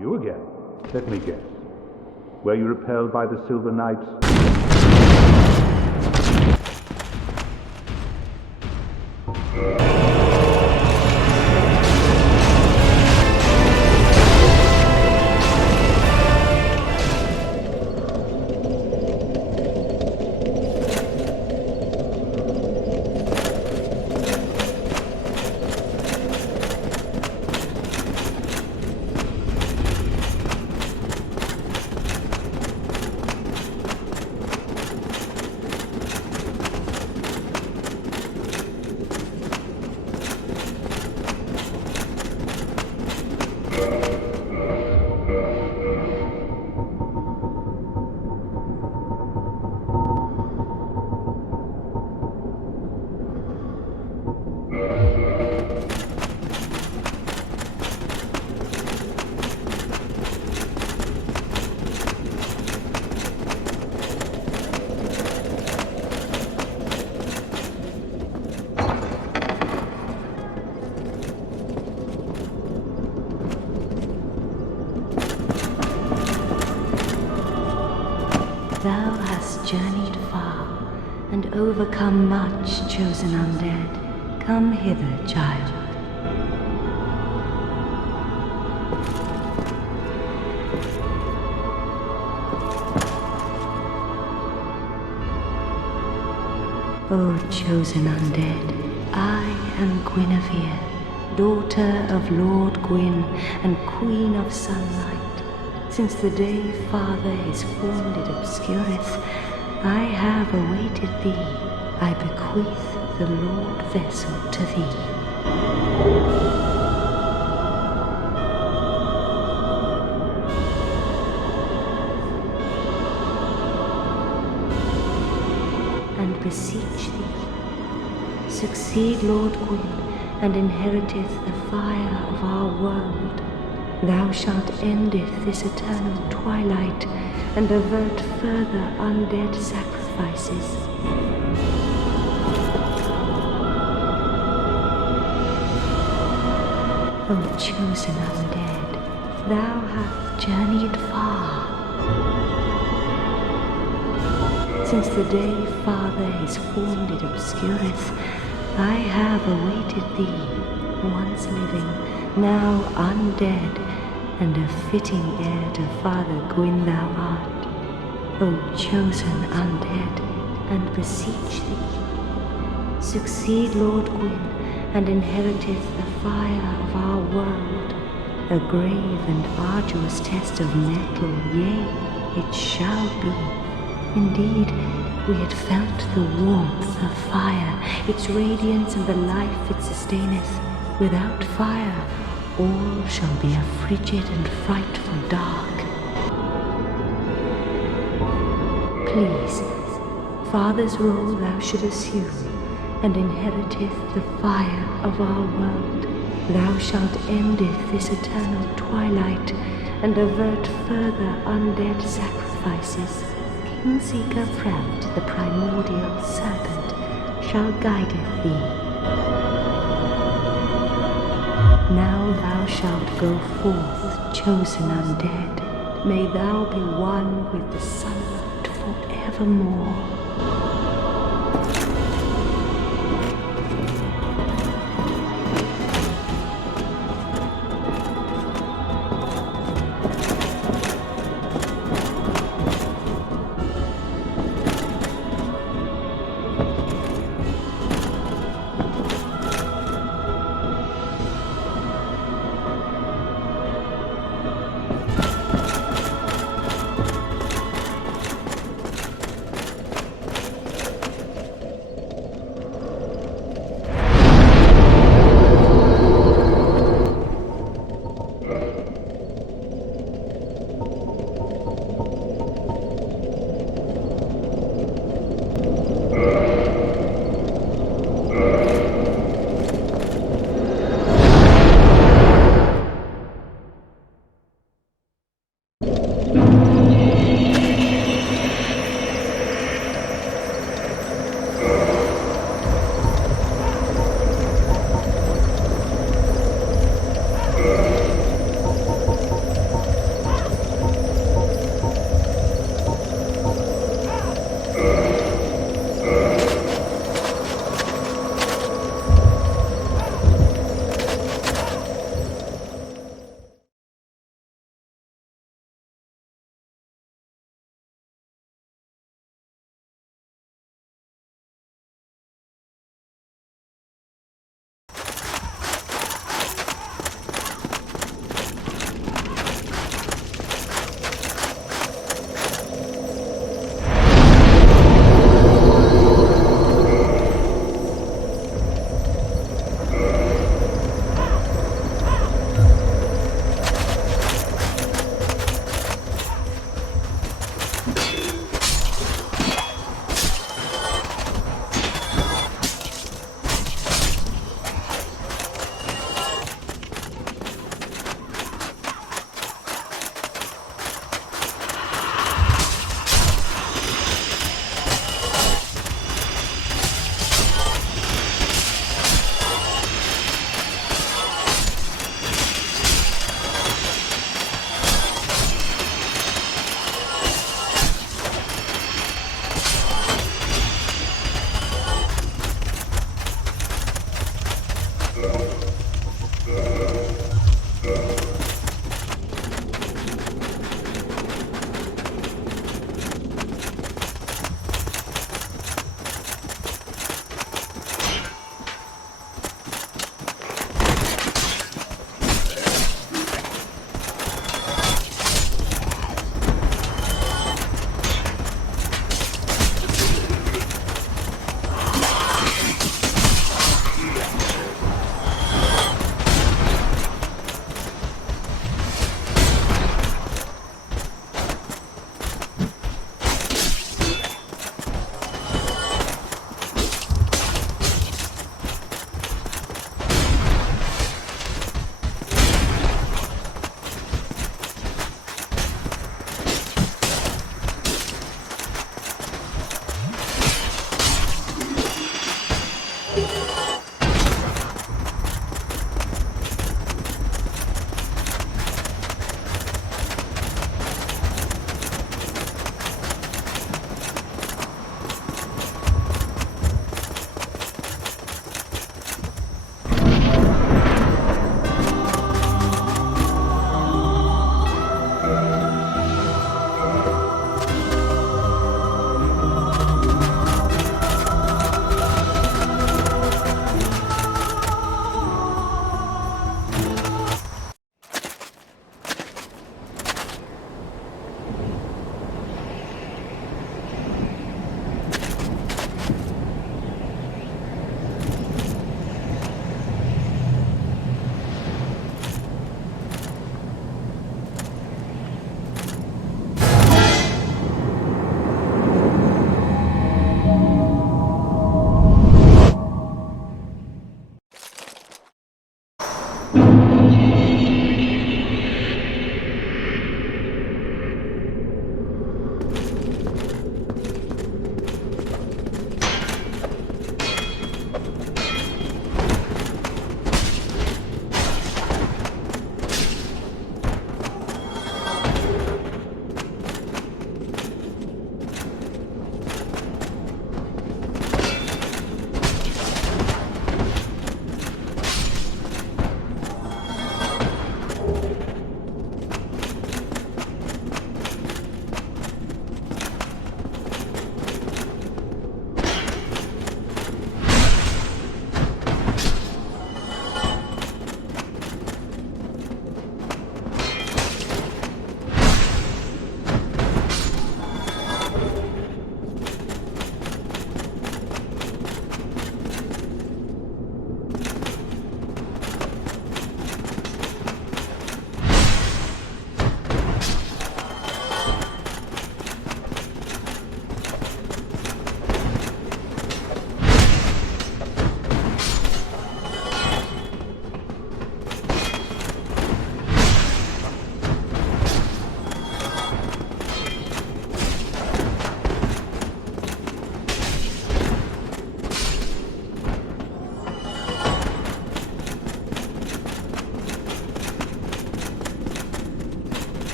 You again? Let me guess. Were you repelled by the Silver Knights? Thou hast journeyed far, and overcome much, chosen undead. Come hither, child. O chosen undead, I am Gwynevere, daughter of Lord Gwyn and Queen of Sunlight. Since the day Father his form did obscureth, I have awaited thee. I bequeath the Lordvessel to thee. And beseech thee, succeed Lord Gwyn, and inheriteth the fire of our world. Thou shalt endeth this eternal twilight, and avert further undead sacrifices. O chosen undead, thou hast journeyed far. Since the day Father his form did obscureth, I have awaited thee, once living, now undead, and a fitting heir to Father Gwyn thou art. O chosen undead, and beseech thee, succeed Lord Gwyn, and inheriteth the fire of our world. A grave and arduous test of metal, yea, it shall be. Indeed, we had felt the warmth of fire, its radiance and the life it sustaineth. Without fire, all shall be a frigid and frightful dark. Please, Father's role thou should assume, and inheriteth the fire of our world. Thou shalt endeth this eternal twilight, and avert further undead sacrifices. Kingseeker Frampt, the primordial serpent, shall guideth thee. Now thou shalt go forth, chosen undead. May thou be one with the sunlight forevermore.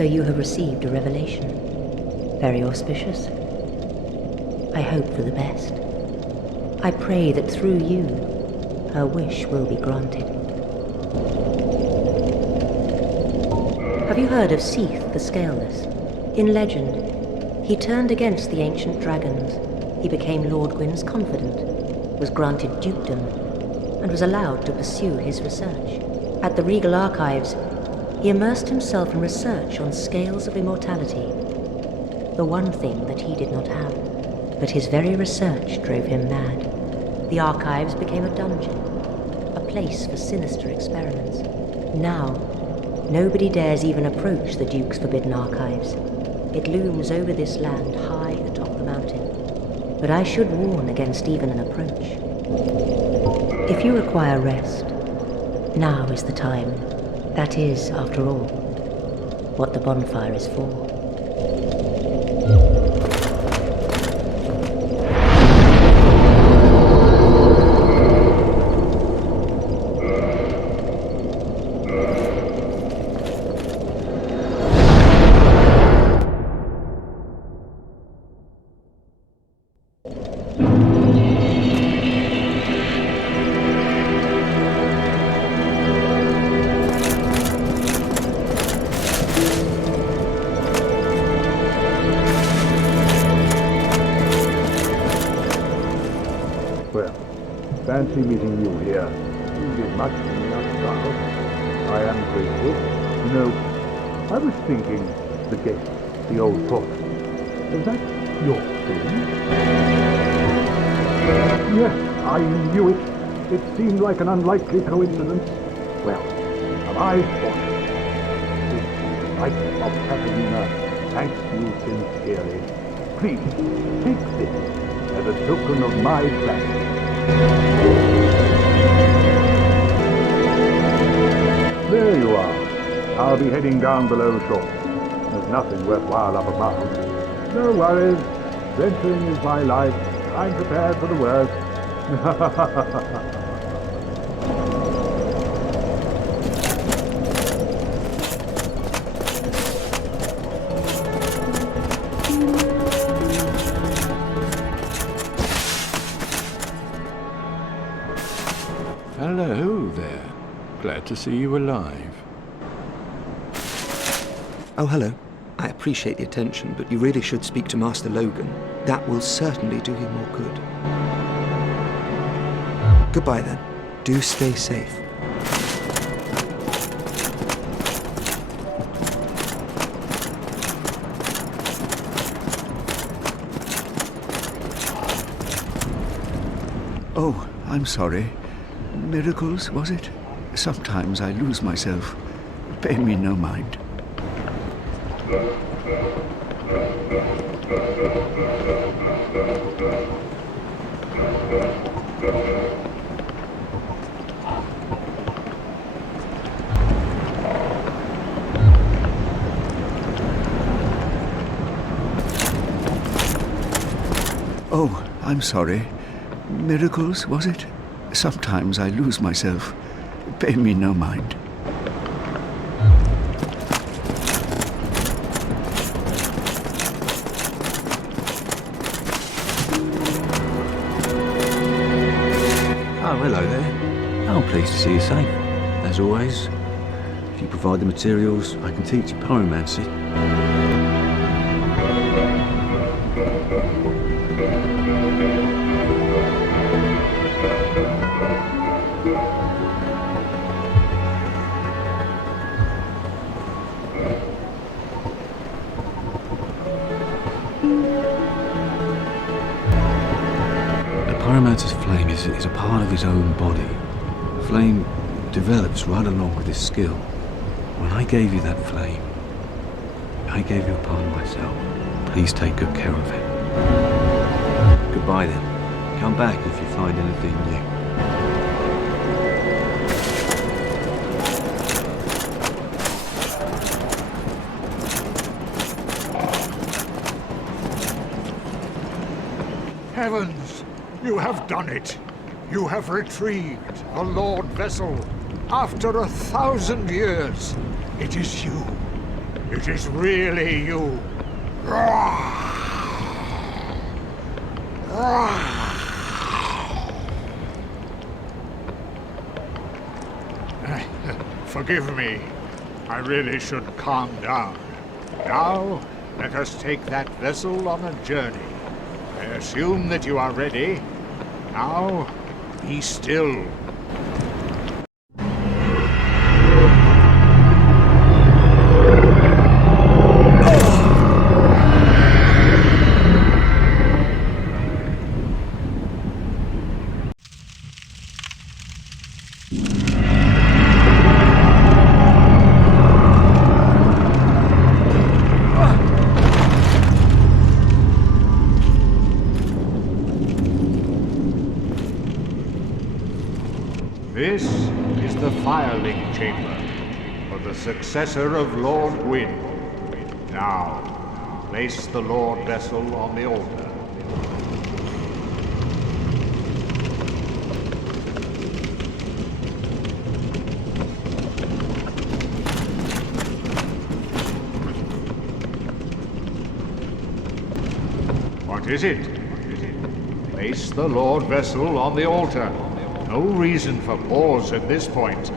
So you have received a revelation. Very auspicious. I hope for the best. I pray that through you, her wish will be granted. Have you heard of Seath the Scaleless? In legend, he turned against the ancient dragons. He became Lord Gwyn's confidant, was granted dukedom, and was allowed to pursue his research. At the Regal Archives, he immersed himself in research on scales of immortality, the one thing that he did not have. But his very research drove him mad. The archives became a dungeon, a place for sinister experiments. Now, nobody dares even approach the Duke's forbidden archives. It looms over this land high atop the mountain. But I should warn against even an approach. If you require rest, now is the time. That is, after all, what the bonfire is for. Fancy meeting you here. You did much for me after hours. I am grateful. You know, I was thinking, the gate, the old fort. Is that your thing? Yes, I knew it. It seemed like an unlikely coincidence. Well, am I fortunate? This light of Catalina thanks you sincerely. Please, take this as a token of my gratitude. There you are. I'll be heading down below shortly. There's nothing worthwhile up above. No worries. Venturing is my life. I'm prepared for the worst. Hello there. Glad to see you alive. Oh, hello. I appreciate the attention, but you really should speak to Master Logan. That will certainly do him more good. Goodbye, then. Do stay safe. Oh, I'm sorry. Miracles, was it? Sometimes I lose myself. Pay me no mind. Oh, I'm sorry. Miracles, was it? Sometimes I lose myself. Pay me no mind. Oh, hello there. I'm pleased to see you safe. As always, if you provide the materials, I can teach you Pyromancy. Pyromancer's flame is a part of his own body. Flame develops right along with his skill. When I gave you that flame, I gave you a part of myself. Please take good care of it. Goodbye then. Come back if you find anything new. Heavens! You have done it! You have retrieved the Lordvessel. After 1,000 years, it is you. It is really you. Forgive me. I really should calm down. Now, let us take that vessel on a journey. I assume that you are ready. Now, be still. This is the Firelink Chamber for the successor of Lord Gwyn. Now, place the Lordvessel on the altar. What is it? Place the Lordvessel on the altar. No reason for pause at this point.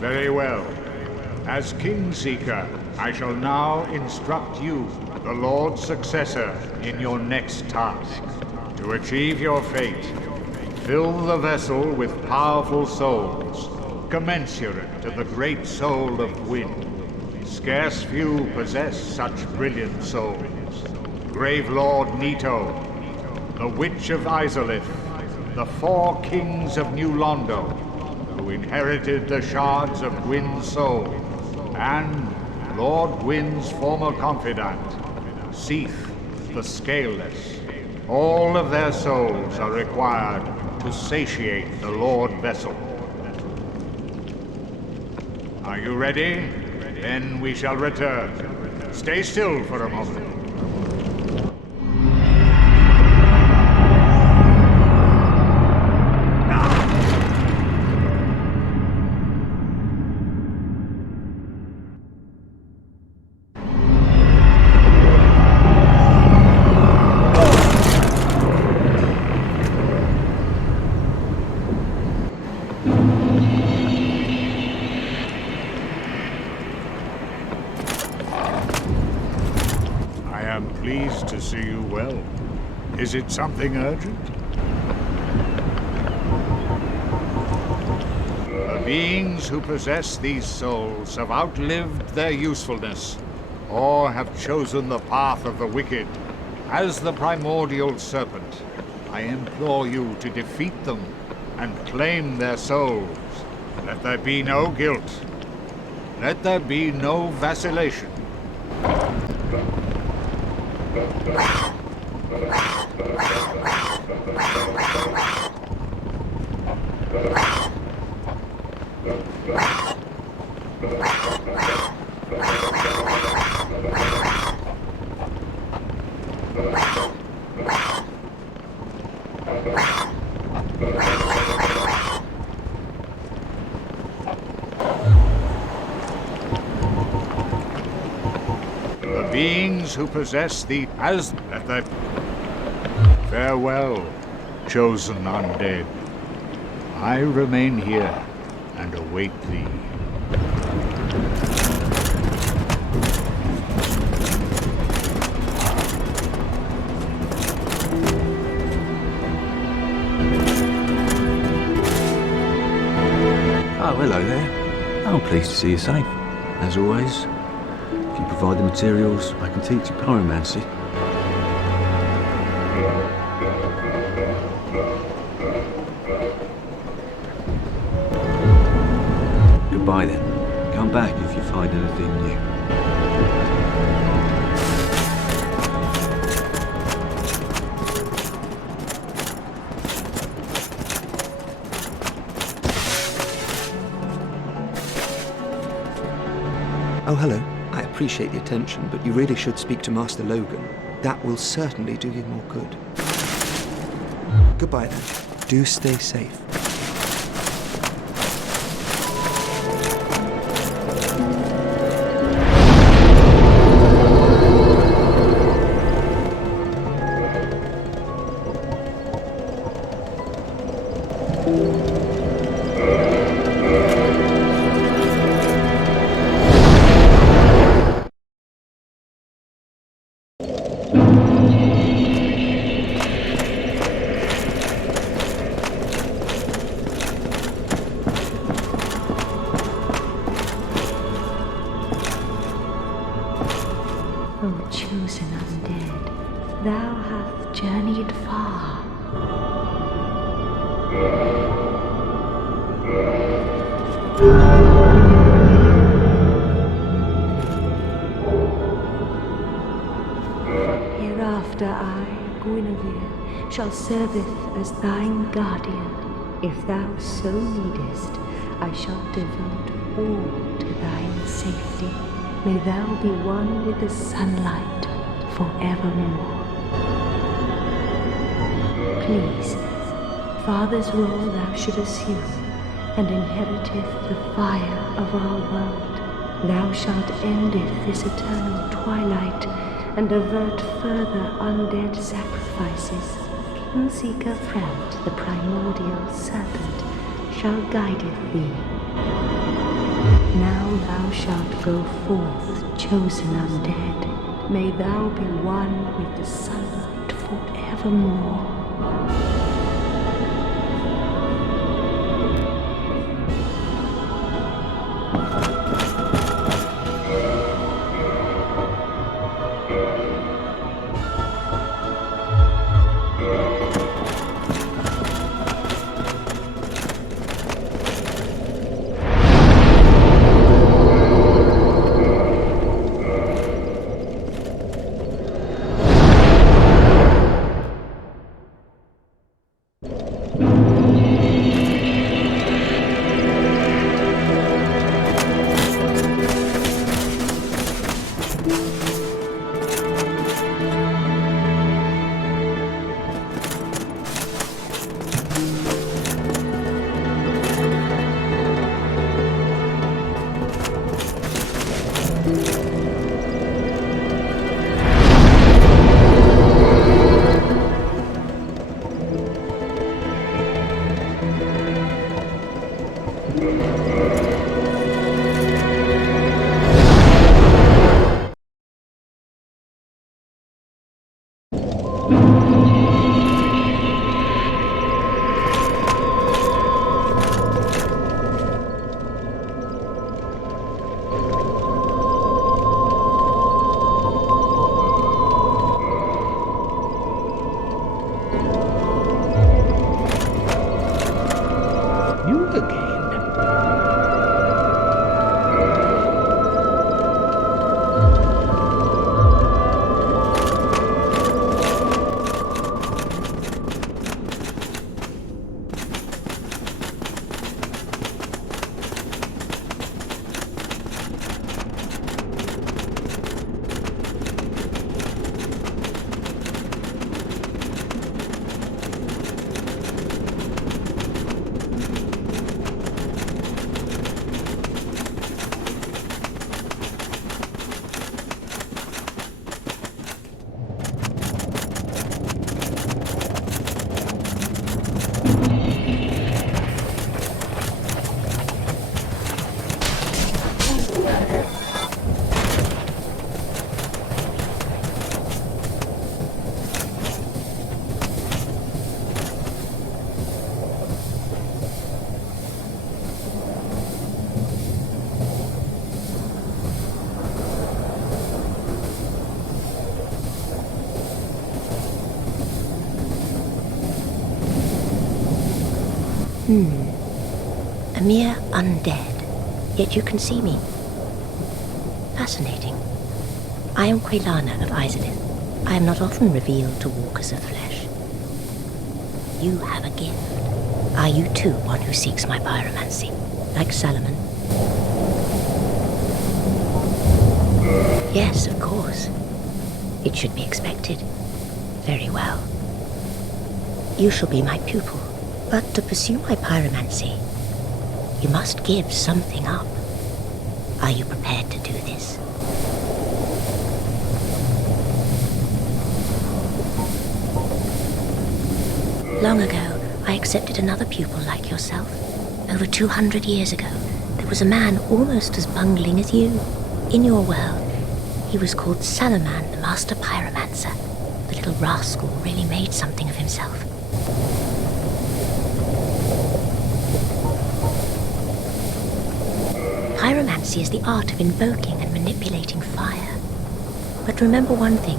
Very well. As Kingseeker, I shall now instruct you, the Lord's successor, in your next task. To achieve your fate, fill the vessel with powerful souls, commensurate to the great soul of Gwyn. Scarce few possess such brilliant souls. Grave Lord Nito, the Witch of Izalith, the 4 kings of New Londo, who inherited the shards of Gwyn's soul, and Lord Gwyn's former confidant, Seath, the Scaleless. All of their souls are required to satiate the Lordvessel. Are you ready? Then we shall return. Stay still for a moment. Pleased to see you well. Is it something urgent? The beings who possess these souls have outlived their usefulness, or have chosen the path of the wicked. As the primordial serpent, I implore you to defeat them and claim their souls. Let there be no guilt. Let there be no vacillation. The beings who possess thee as the... Farewell, chosen undead. I remain here and await thee. Oh, hello there. I'm pleased to see you safe. As always, if you provide the materials, I can teach you pyromancy. Goodbye then. Come back if you find anything new. Oh, hello. I appreciate the attention, but you really should speak to Master Logan. That will certainly do you more good. Goodbye then. Do stay safe. O chosen undead, thou hast journeyed far. Hereafter I, Gwynevere, shall serveth as thine guardian. If thou so needest, I shall devote all to thine safety. May thou be one with the sunlight forevermore. Please, Father's role thou should assume, and inheriteth the fire of our world. Thou shalt endeth this eternal twilight, and avert further undead sacrifices. Kingseeker Frampt, the primordial serpent, shall guideth thee. Now thou shalt go forth, chosen undead. May thou be one with the sunlight forevermore. A mere undead, yet you can see me. Fascinating. I am Quelana of Izalith. I am not often revealed to walkers of flesh. You have a gift. Are you too one who seeks my pyromancy, like Solomon? Yes, of course. It should be expected. Very well. You shall be my pupil, but to pursue my pyromancy, you must give something up. Are you prepared to do this? Long ago, I accepted another pupil like yourself. Over 200 years ago, there was a man almost as bungling as you. In your world, he was called Salaman, the Master Pyromancer. The little rascal really made something of himself. Pyromancy is the art of invoking and manipulating fire. But remember one thing.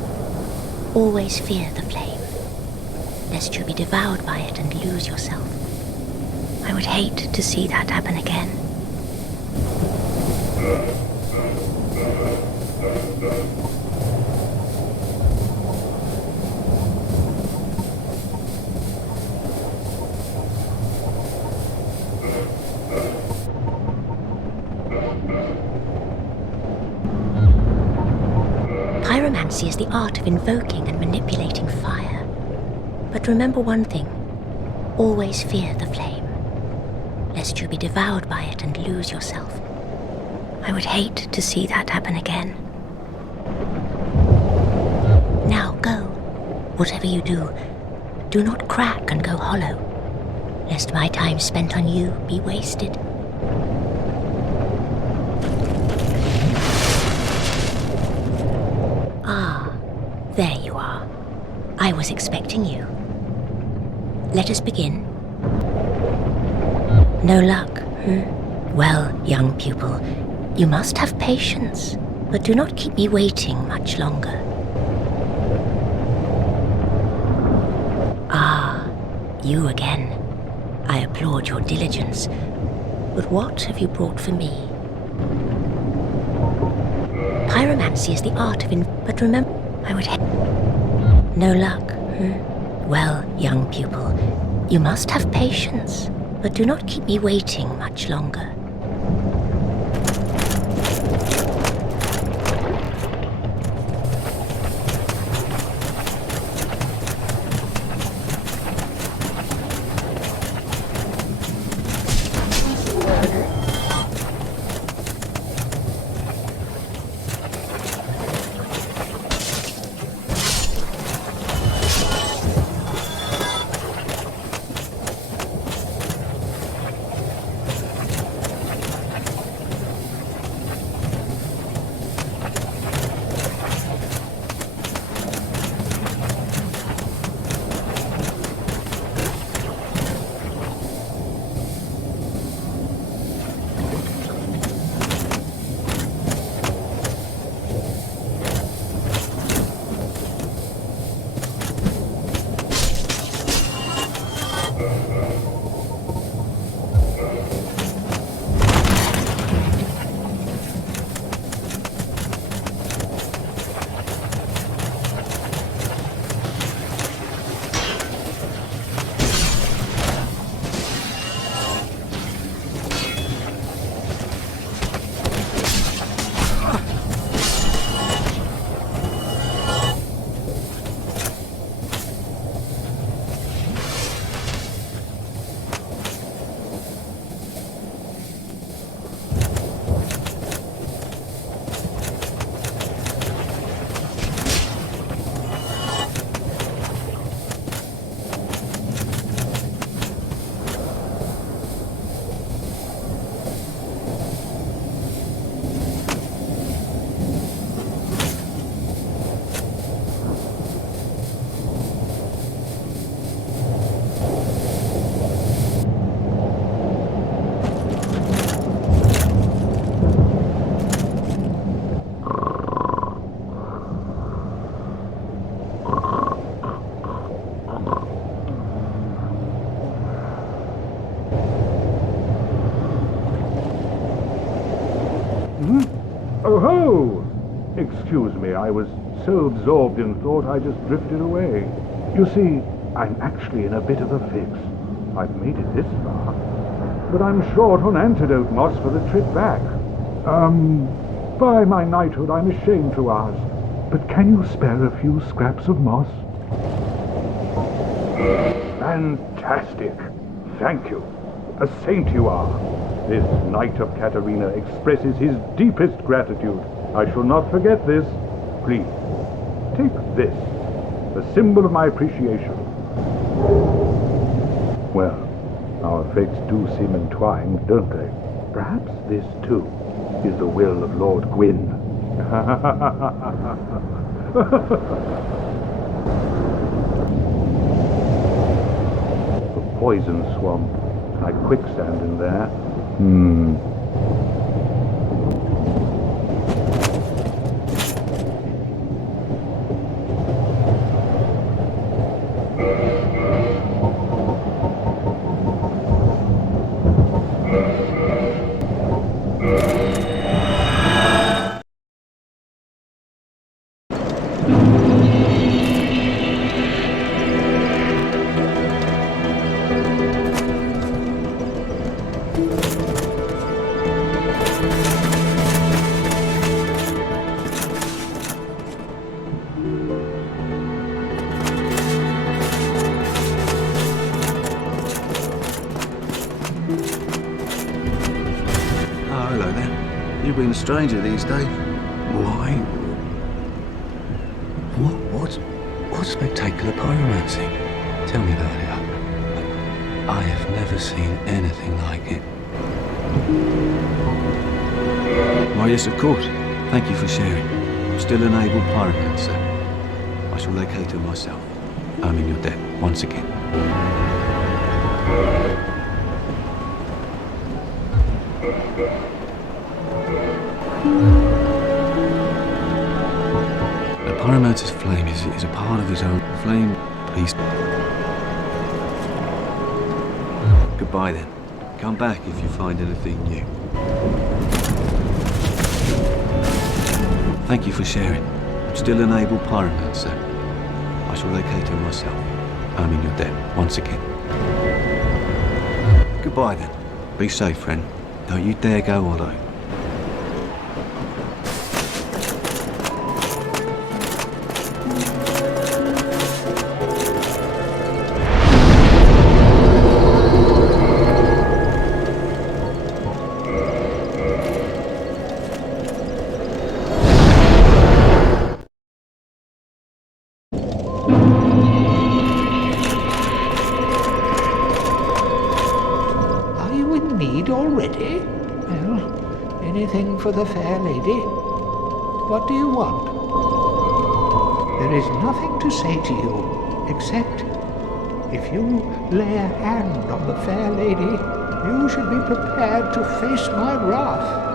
Always fear the flame, lest you be devoured by it and lose yourself. I would hate to see that happen again. Pyromancy is the art of invoking and manipulating fire. But remember one thing. Always fear the flame, lest you be devoured by it and lose yourself. I would hate to see that happen again. Now go. Whatever you do, do not crack and go hollow, lest my time spent on you be wasted. Ah, there you are. I was expecting you. Let us begin. No luck, Well, young pupil, you must have patience, but do not keep me waiting much longer. Ah, you again. I applaud your diligence, but what have you brought for me? Pyromancy is the art of but remember, I would No luck, Well, young pupil, you must have patience, but do not keep me waiting much longer. Oh ho! Excuse me, I was so absorbed in thought I just drifted away. You see, I'm actually in a bit of a fix. I've made it this far, but I'm short on antidote moss for the trip back. By my knighthood, I'm ashamed to ask, but can you spare a few scraps of moss? Fantastic! Thank you. A saint you are. This Knight of Catarina expresses his deepest gratitude. I shall not forget this. Please, take this, the symbol of my appreciation. Well, our fates do seem entwined, don't they? Perhaps this, too, is the will of Lord Gwyn. The poison swamp, like quicksand in there. Been a stranger these days. Why? What's spectacular pyromancy? Tell me about it. I have never seen anything like it. Why, yes, of course. Thank you for sharing. I'm still an able pyromancer. I shall locate her myself. I'm in your debt once again. A pyromancer's flame is a part of his own flame. Please. Goodbye then. Come back if you find anything new. Thank you for sharing. I'm still an able pyromancer. I shall locate her myself. I'm in your debt once again. Goodbye then. Be safe, friend. Don't you dare go alone. Already? Well, anything for the fair lady? What do you want? There is nothing to say to you, except if you lay a hand on the fair lady, you should be prepared to face my wrath.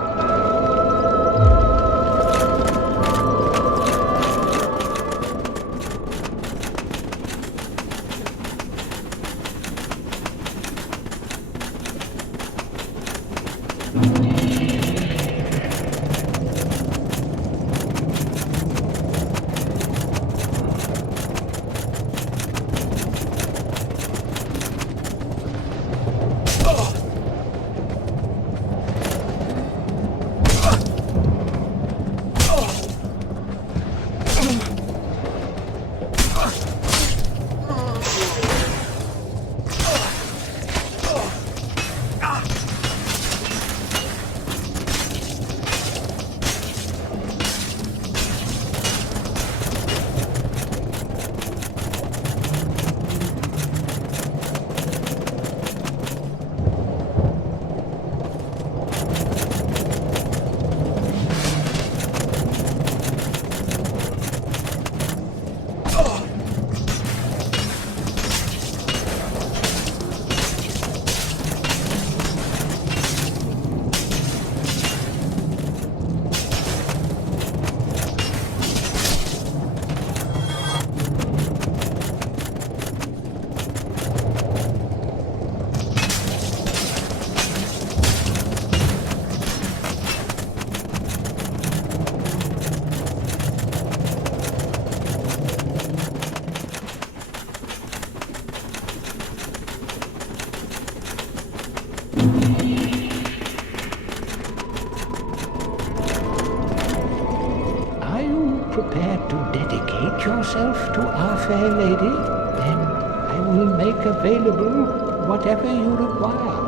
fair lady, then I will make available whatever you require.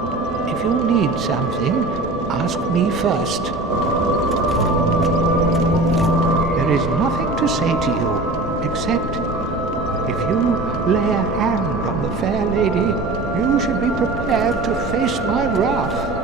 If you need something, ask me first. There is nothing to say to you, except if you lay a hand on the fair lady, you should be prepared to face my wrath.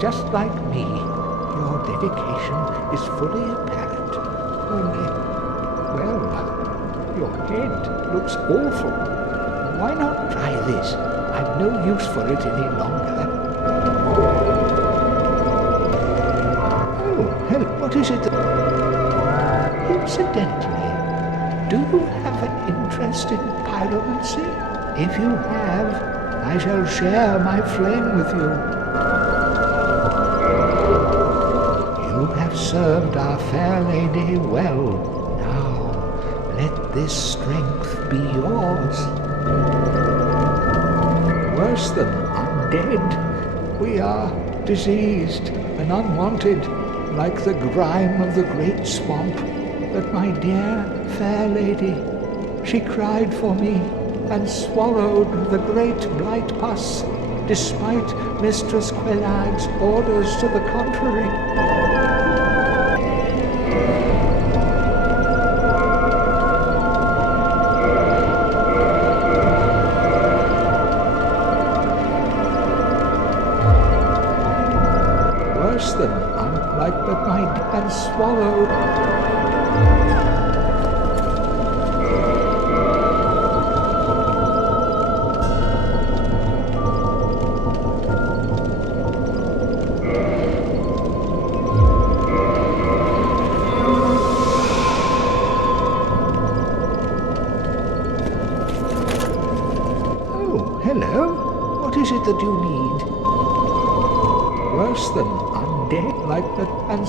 Just like me, your dedication is fully apparent. Only, well, your head looks awful. Why not try this? I've no use for it any longer. Oh, hell, what is it? Incidentally, do you have an interest in pyromancy? If you have, I shall share my flame with you. You have served our fair lady well. Now, let this strength be yours. Worse than undead, we are diseased and unwanted, like the grime of the great swamp. But my dear fair lady, she cried for me and swallowed the great blight pus, despite Mistress Quelaag's orders to the contrary. Worse than unlike but my and swallowed. That you need. Worse than undead, like that, and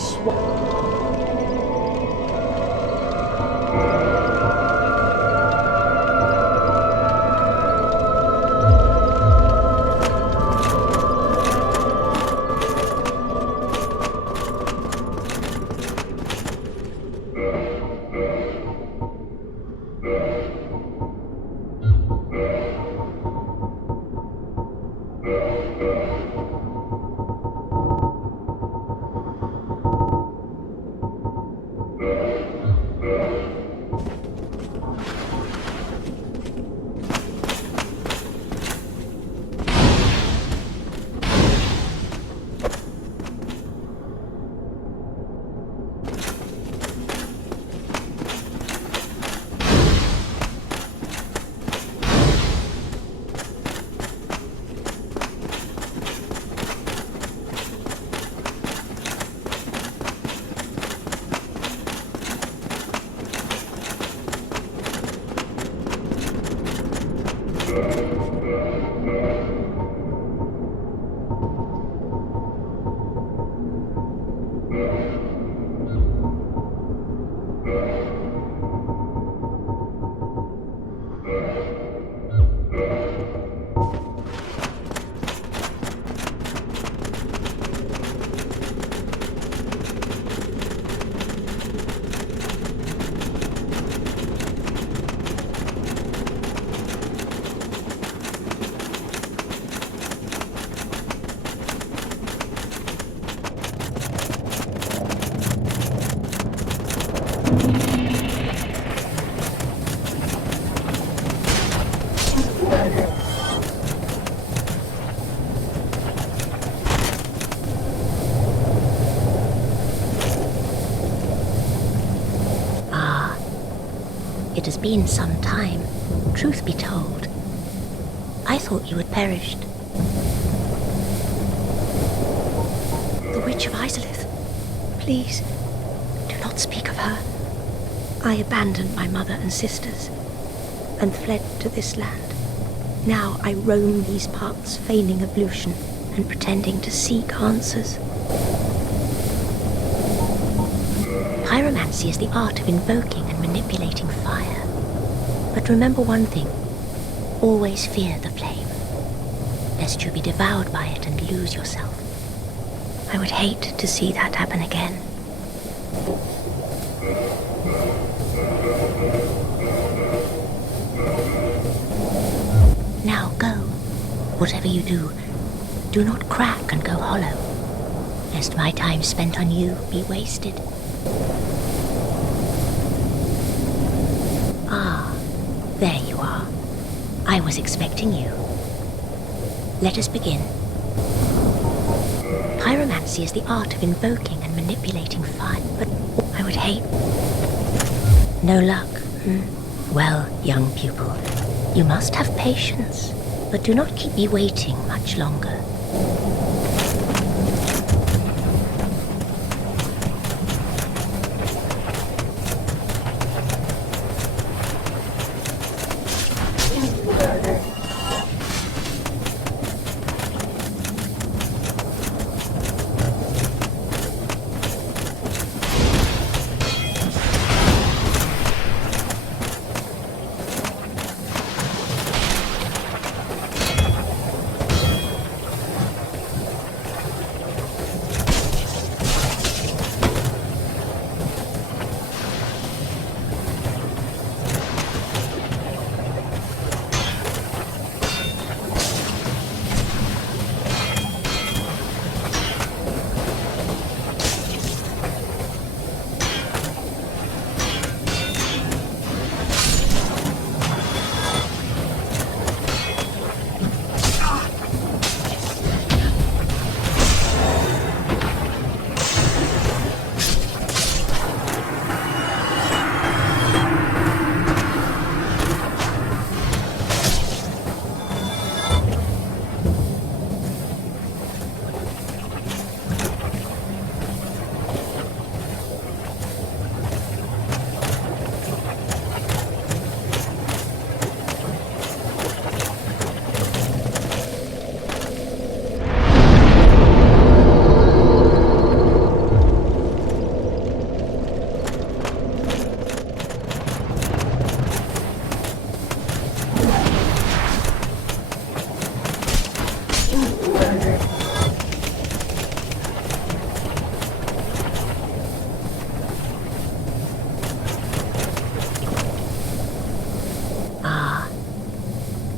Yeah. It has been some time, truth be told. I thought you had perished. The Witch of Izalith. Please, do not speak of her. I abandoned my mother and sisters, and fled to this land. Now I roam these parts, feigning ablution and pretending to seek answers. Pyromancy is the art of invoking and manipulating fire. But remember one thing. Always fear the flame, lest you be devoured by it and lose yourself. I would hate to see that happen again. Now go. Whatever you do, do not crack and go hollow, lest my time spent on you be wasted. Ah, there you are. I was expecting you. Let us begin. Pyromancy is the art of invoking and manipulating fire, but I would hate... No luck, Well, young pupil, you must have patience, but do not keep me waiting much longer.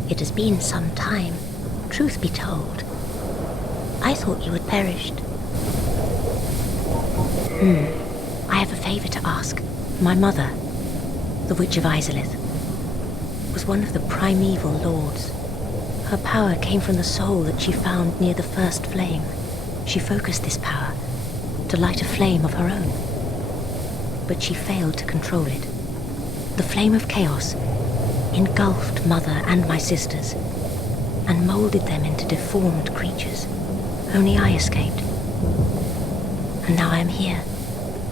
It has been some time, truth be told. I thought you had perished. I I have a favor to ask. My mother, the Witch of Izalith, was one of the primeval lords. Her power came from the soul that she found near the first flame. She focused this power to light a flame of her own. But she failed to control it. The flame of chaos engulfed Mother and my sisters and molded them into deformed creatures. Only I escaped. And now I am here.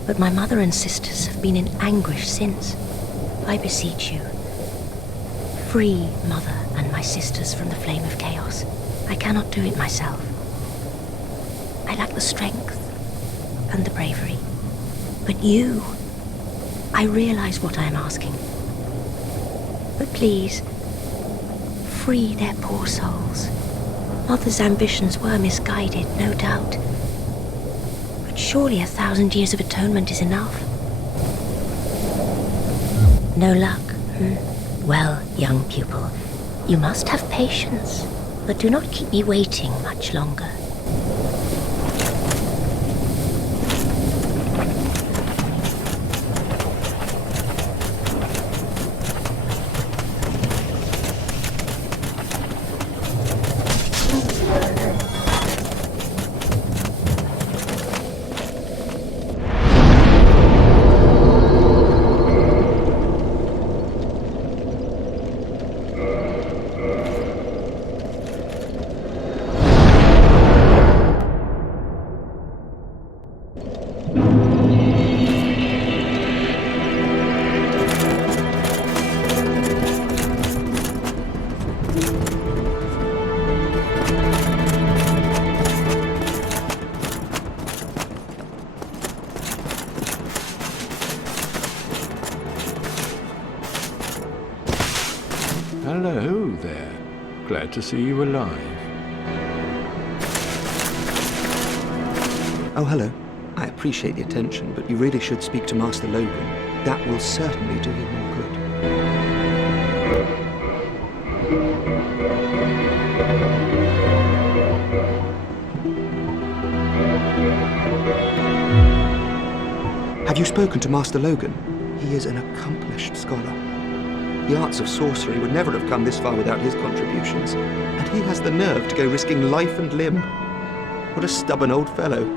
But my mother and sisters have been in anguish since. I beseech you, free Mother and my sisters from the flame of chaos. I cannot do it myself. I lack the strength and the bravery. But you, I realize what I am asking. But please, free their poor souls. Mother's ambitions were misguided, no doubt. But surely 1,000 years of atonement is enough. No luck, Well, young pupil, you must have patience, but do not keep me waiting much longer. Hello there. Glad to see you alive. Oh, hello. I appreciate the attention, but you really should speak to Master Logan. That will certainly do you more good. Have you spoken to Master Logan? He is an accomplished scholar. The arts of sorcery would never have come this far without his contributions, and he has the nerve to go risking life and limb. What a stubborn old fellow.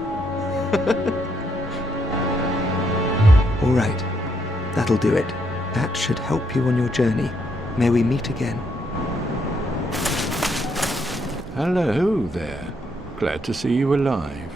All right, that'll do it. That should help you on your journey. May we meet again. Hello there. Glad to see you alive.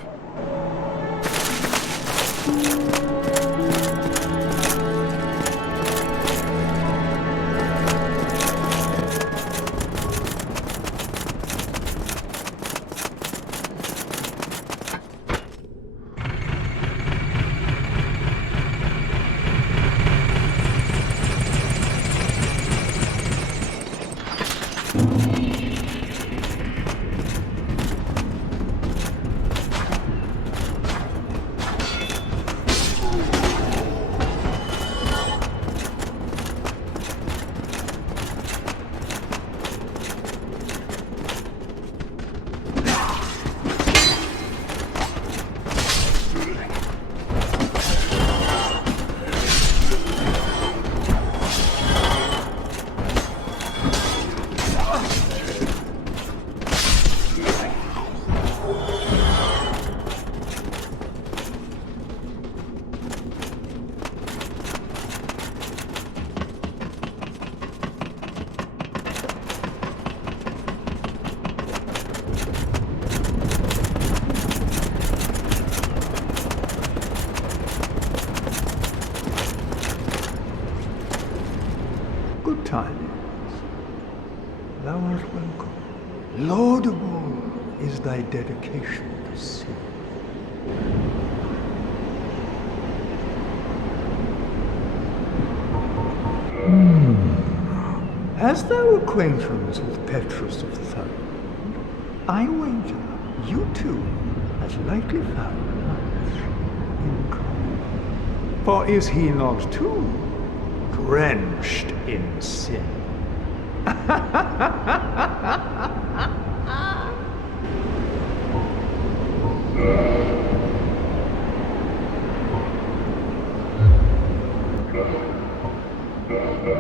Thou art welcome. Laudable is thy dedication to sin. Hast thou acquaintance with Petrus of Third? I wager you two has likely found much in common. For is he not too drenched in sin? As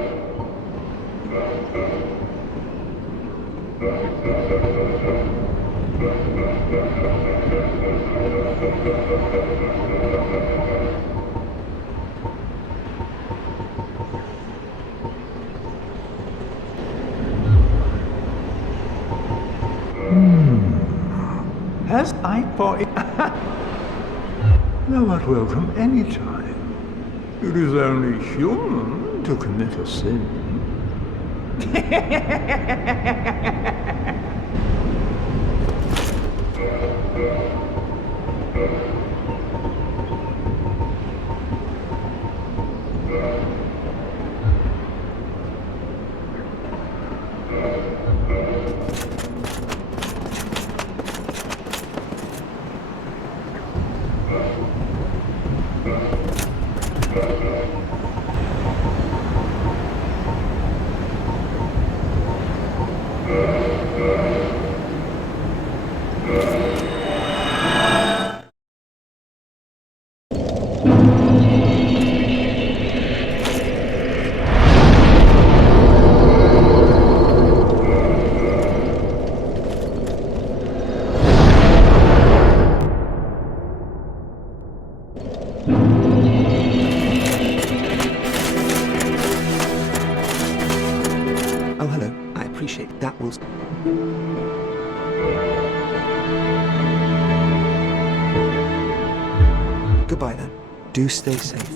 I for thou art welcome any time. It is only human to commit a sin. Oh, hello. I appreciate that will... Goodbye, then. Do stay safe.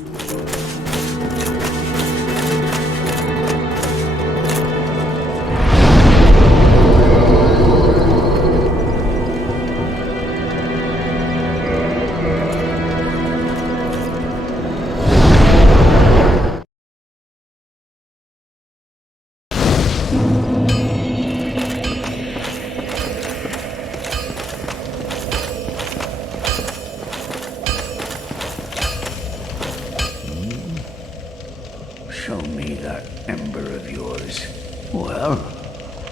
Show me that ember of yours. Well,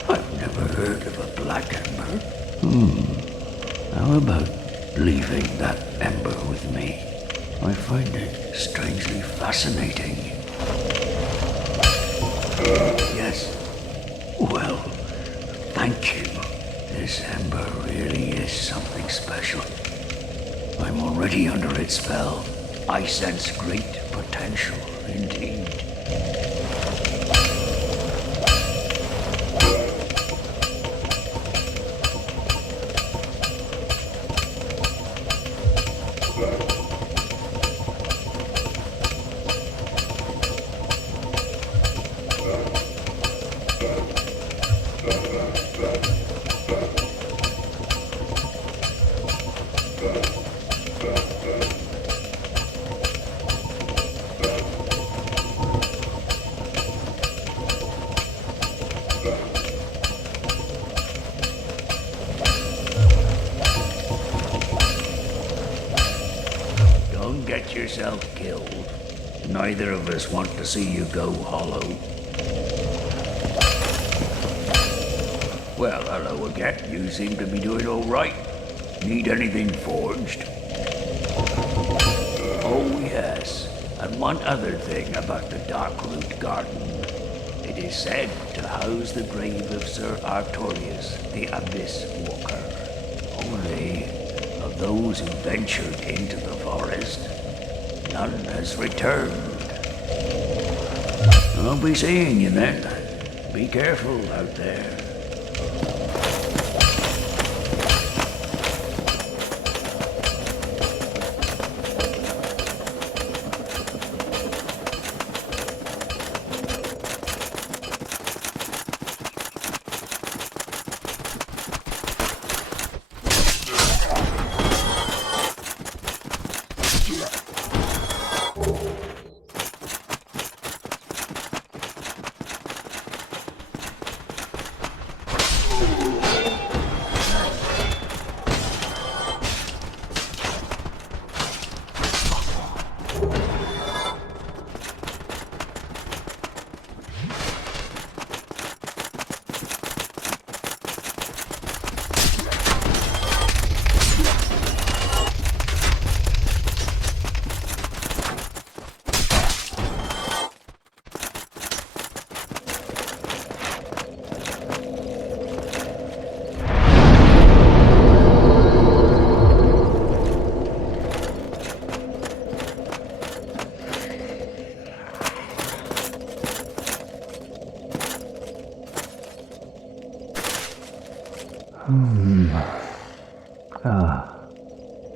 I've never heard of a black ember. How about leaving that ember with me? I find it strangely fascinating. Yes. Well, thank you. This ember really is something special. I'm already under its spell. I sense great potential, indeed. Get yourself killed. Neither of us want to see you go hollow. Well, hello again. You seem to be doing all right. Need anything forged? Oh, yes. And one other thing about the Darkroot Garden. It is said to house the grave of Sir Artorius, the Abyss Walker. Only, of those who ventured into the forest, none has returned. I'll be seeing you then. Be careful out there.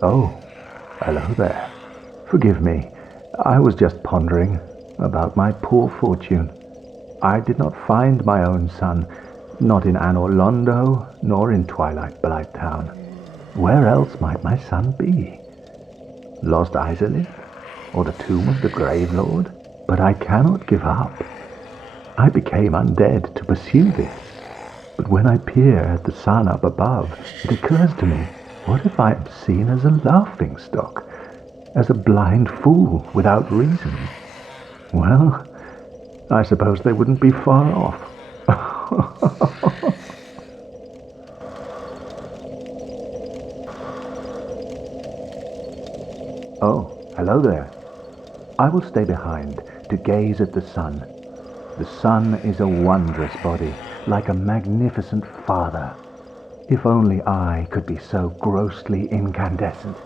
Oh, hello there. Forgive me. I was just pondering about my poor fortune. I did not find my own son, not in Anor Londo, nor in Twilight Blighttown. Where else might my son be? Lost Izalith? Or the tomb of the Grave Lord? But I cannot give up. I became undead to pursue this. But when I peer at the sun up above, it occurs to me, what if I am seen as a laughingstock? As a blind fool without reason? Well, I suppose they wouldn't be far off. Oh, hello there. I will stay behind to gaze at the sun. The sun is a wondrous body, like a magnificent father. If only I could be so grossly incandescent.